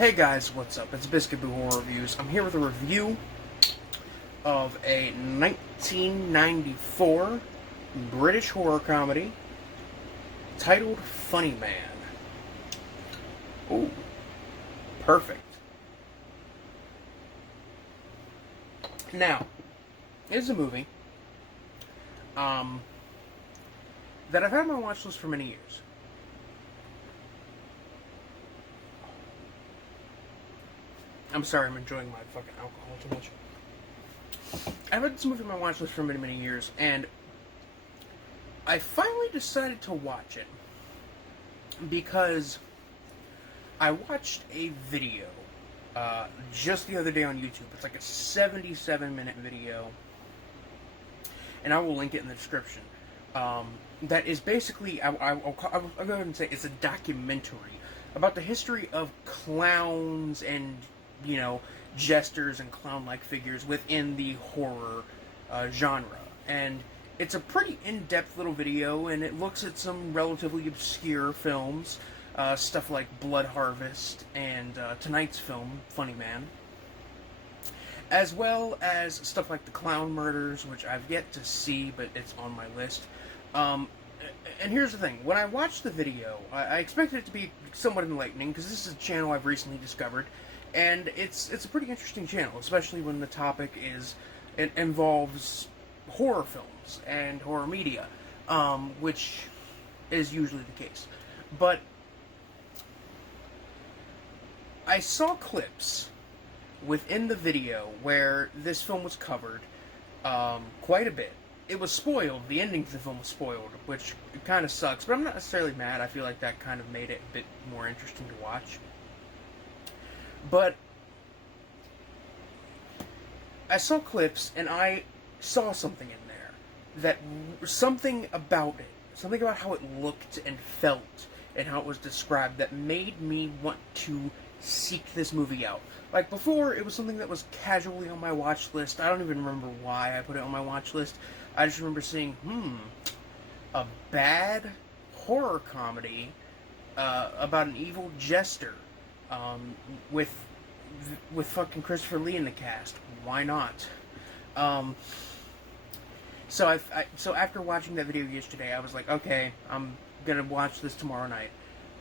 Hey guys, what's up? It's Biscuit Boo Horror Reviews. I'm here with a review of a 1994 British horror comedy titled Funny Man. Ooh, perfect. Now, it's a movie that I've had on my watch list for many years. I'm sorry, I'm enjoying my fucking alcohol too much. I've had this movie on my watch list for many, many years, and I finally decided to watch it because I watched a video just the other day on YouTube. It's like a 77-minute video, and I will link it in the description. That is basically, I'll go ahead and say it's a documentary about the history of clowns and, jesters and clown-like figures within the horror genre. And it's a pretty in-depth little video, and it looks at some relatively obscure films, stuff like Blood Harvest and tonight's film, Funny Man, as well as stuff like The Clown Murders, which I've yet to see, but it's on my list. And here's the thing. When I watched the video, I expected it to be somewhat enlightening, because this is a channel I've recently discovered, and it's a pretty interesting channel, especially when the topic it involves horror films and horror media, which is usually the case. But I saw clips within the video where this film was covered quite a bit. It was spoiled. The ending to the film was spoiled, which kind of sucks, but I'm not necessarily mad. I feel like that kind of made it a bit more interesting to watch. But I saw clips, and I saw something in there something about how it looked and felt, and how it was described, that made me want to seek this movie out. Like, before, it was something that was casually on my watch list. I don't even remember why I put it on my watch list. I just remember seeing, a bad horror comedy about an evil jester with fucking Christopher Lee in the cast. Why not? So after watching that video yesterday, I was like, okay, I'm gonna watch this tomorrow night,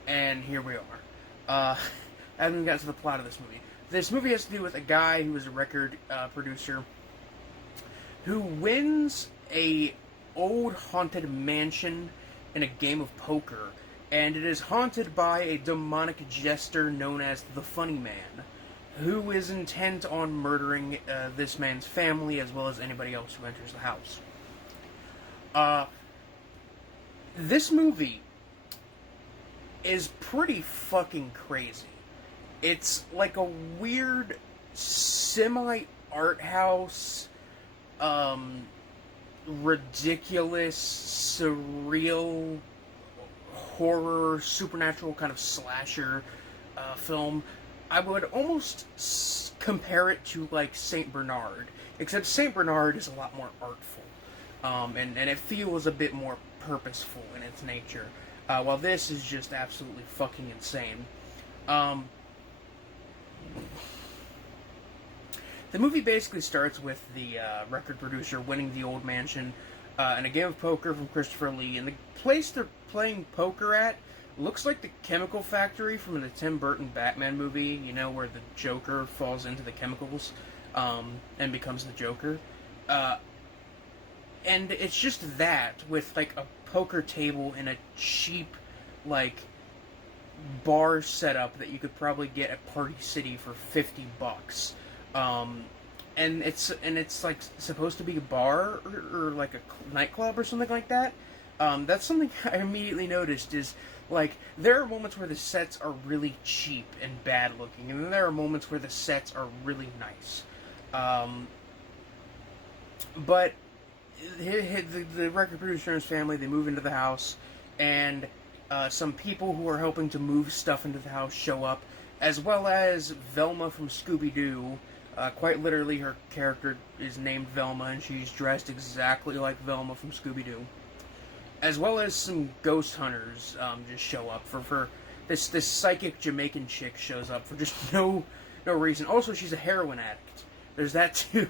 and here we are. I haven't even gotten to the plot of this movie. This movie has to do with a guy who is a record producer who wins a old haunted mansion in a game of poker, and it is haunted by a demonic jester known as the Funny Man, who is intent on murdering this man's family as well as anybody else who enters the house. This movie is pretty fucking crazy. It's like a weird semi-art house, ridiculous, surreal, horror, supernatural kind of slasher film. I would almost compare it to, like, St. Bernard, except St. Bernard is a lot more artful, and it feels a bit more purposeful in its nature, while this is just absolutely fucking insane. The movie basically starts with the record producer winning the old mansion in a game of poker from Christopher Lee, and the place they're playing poker at looks like the chemical factory from the Tim Burton Batman movie, where the Joker falls into the chemicals and becomes the Joker. And it's just that, with, like, a poker table in a cheap, like, bar setup that you could probably get at Party City for $50. And it's like supposed to be a bar or like a nightclub or something like that. That's something I immediately noticed is, like, there are moments where the sets are really cheap and bad looking, and then there are moments where the sets are really nice. But the record producer and his family, they move into the house, and some people who are helping to move stuff into the house show up, as well as Velma from Scooby-Doo. Quite literally, her character is named Velma, and she's dressed exactly like Velma from Scooby-Doo. As well as some ghost hunters just show up for this psychic Jamaican chick shows up for just no reason. Also, she's a heroin addict. There's that too.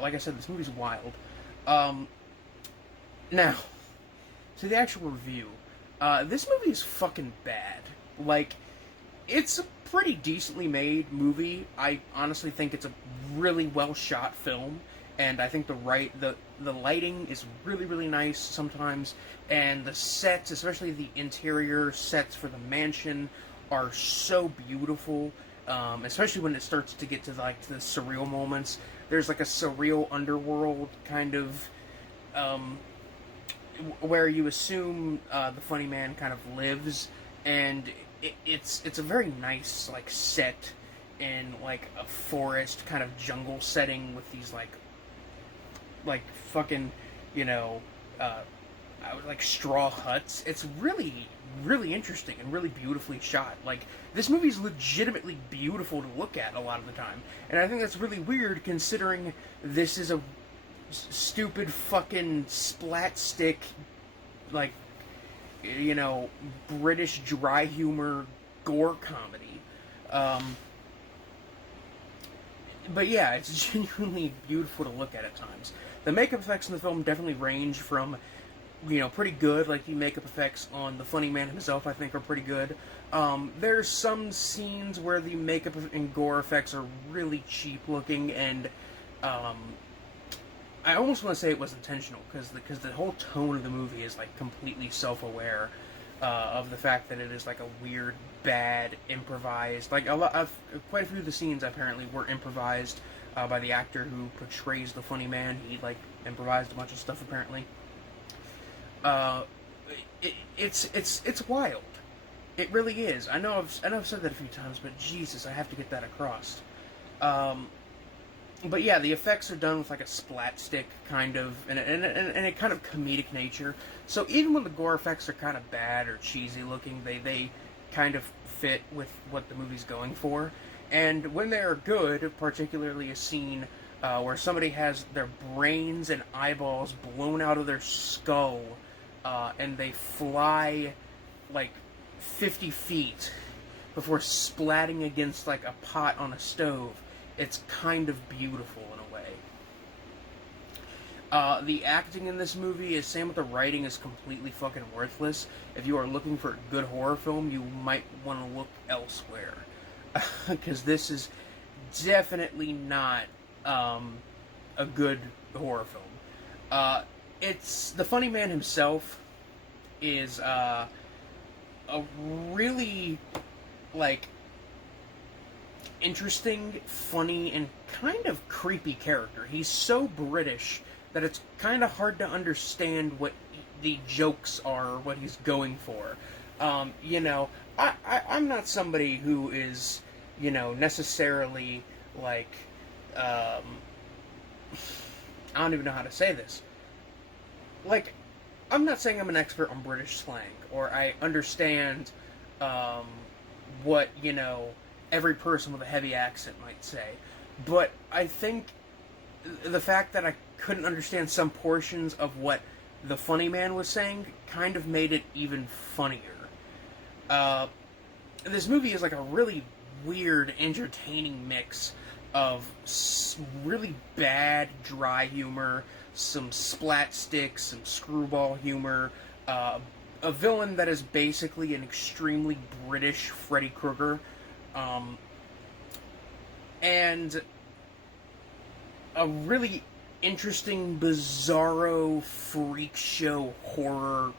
Like I said, this movie's wild. Now, to the actual review. This movie is fucking bad. Like, it's a pretty decently made movie. I honestly think it's a really well shot film, and I think the lighting is really, really nice sometimes, and the sets, especially the interior sets for the mansion, are so beautiful. Especially when it starts to get to like the surreal moments. There's like a surreal underworld kind of where you assume the funny man kind of lives, and it's a very nice like set in like a forest kind of jungle setting with these like fucking like straw huts. It's really, really interesting and really beautifully shot. Like, this movie is legitimately beautiful to look at a lot of the time, and I think that's really weird considering this is a stupid fucking splat stick, like, British dry humor gore comedy. But yeah, it's genuinely beautiful to look at times. The makeup effects in the film definitely range from, pretty good. Like, the makeup effects on the funny man himself, I think, are pretty good. There's some scenes where the makeup and gore effects are really cheap looking, and I almost want to say it was intentional, because the whole tone of the movie is like completely self-aware of the fact that it is like a weird, bad, improvised. Like quite a few of the scenes apparently were improvised by the actor who portrays the funny man. He like improvised a bunch of stuff apparently. It's wild. It really is. I know I've said that a few times, but Jesus, I have to get that across. But yeah, the effects are done with like a splat stick kind of, and a kind of comedic nature. So even when the gore effects are kind of bad or cheesy looking, they kind of fit with what the movie's going for. And when they are good, particularly a scene where somebody has their brains and eyeballs blown out of their skull, and they fly like 50 feet before splatting against like a pot on a stove. It's kind of beautiful in a way. The acting in this movie is same with the writing is completely fucking worthless. If you are looking for a good horror film, you might want to look elsewhere. Because this is definitely not a good horror film. It's the funny man himself is a really like interesting, funny, and kind of creepy character. He's so British that it's kind of hard to understand what the jokes are, what he's going for. I'm not somebody who is, necessarily like, I don't even know how to say this. Like, I'm not saying I'm an expert on British slang, or I understand, what, every person with a heavy accent might say. But I think the fact that I couldn't understand some portions of what the funny man was saying kind of made it even funnier. This movie is like a really weird, entertaining mix of really bad, dry humor, some splat sticks, some screwball humor, a villain that is basically an extremely British Freddy Krueger, and a really interesting, bizarro, freak show horror.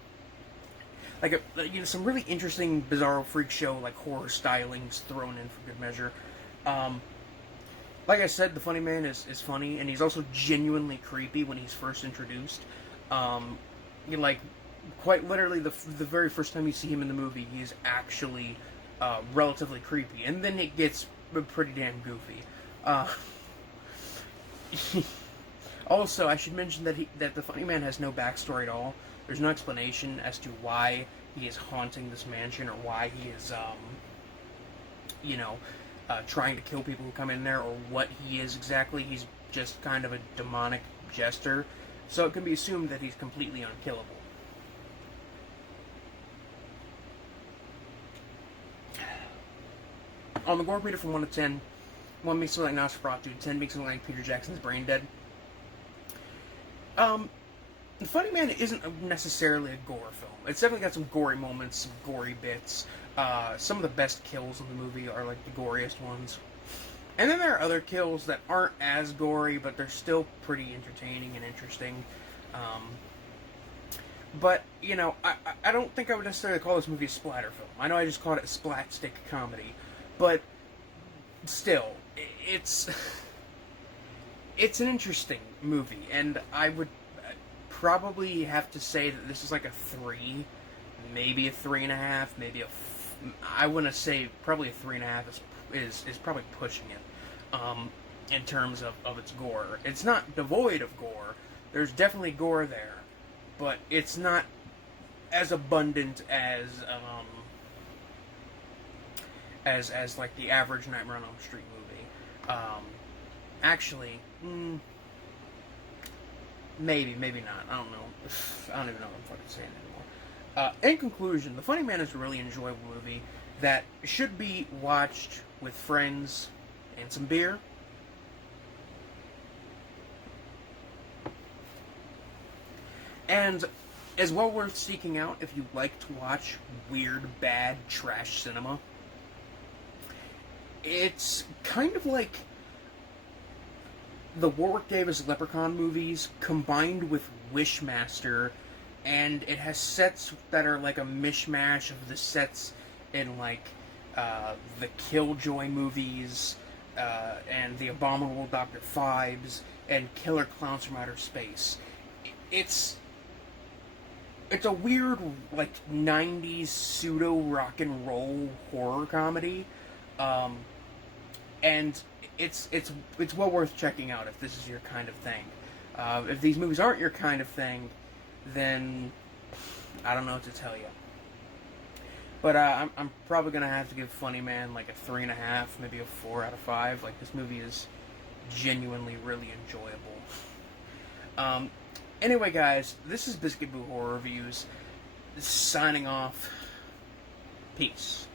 Like, some really interesting, bizarro, freak show, like, horror stylings thrown in for good measure. Like I said, the funny man is funny, and he's also genuinely creepy when he's first introduced. Quite literally, the very first time you see him in the movie, he is actually relatively creepy, and then it gets pretty damn goofy. Also, I should mention that the funny man has no backstory at all. There's no explanation as to why he is haunting this mansion, or why he is, trying to kill people who come in there, or what he is exactly. He's just kind of a demonic jester, so it can be assumed that he's completely unkillable. On the gore meter from 1 to 10, 1 makes it like Nosferatu, 10 makes it like Peter Jackson's Brain Dead. The Funny Man isn't necessarily a gore film. It's definitely got some gory moments, some gory bits. Some of the best kills in the movie are like the goriest ones. And then there are other kills that aren't as gory, but they're still pretty entertaining and interesting. But, you know, I don't think I would necessarily call this movie a splatter film. I know I just called it a splatstick comedy. But still, it's an interesting movie. And I would probably have to say that this is like a 3, maybe a 3.5, maybe I want to say probably a 3.5 is probably pushing it in terms of its gore. It's not devoid of gore. There's definitely gore there, but it's not as abundant as like the average Nightmare on Elm Street movie. Actually, maybe not. I don't know. I don't even know what I'm fucking saying anymore. In conclusion, The Funny Man is a really enjoyable movie that should be watched with friends and some beer. And is well worth seeking out if you like to watch weird, bad, trash cinema. It's kind of like the Warwick Davis Leprechaun movies combined with Wishmaster, and it has sets that are like a mishmash of the sets in like the Killjoy movies and the Abominable Dr. Phibes and Killer Clowns from Outer Space. It's a weird like 90s pseudo rock and roll horror comedy, and it's well worth checking out if this is your kind of thing. If these movies aren't your kind of thing, then I don't know what to tell you. But I'm probably gonna have to give Funny Man like a 3.5, maybe a 4 out of 5. Like, this movie is genuinely really enjoyable. Anyway, guys, this is Biscuit Boo Horror Reviews signing off. Peace.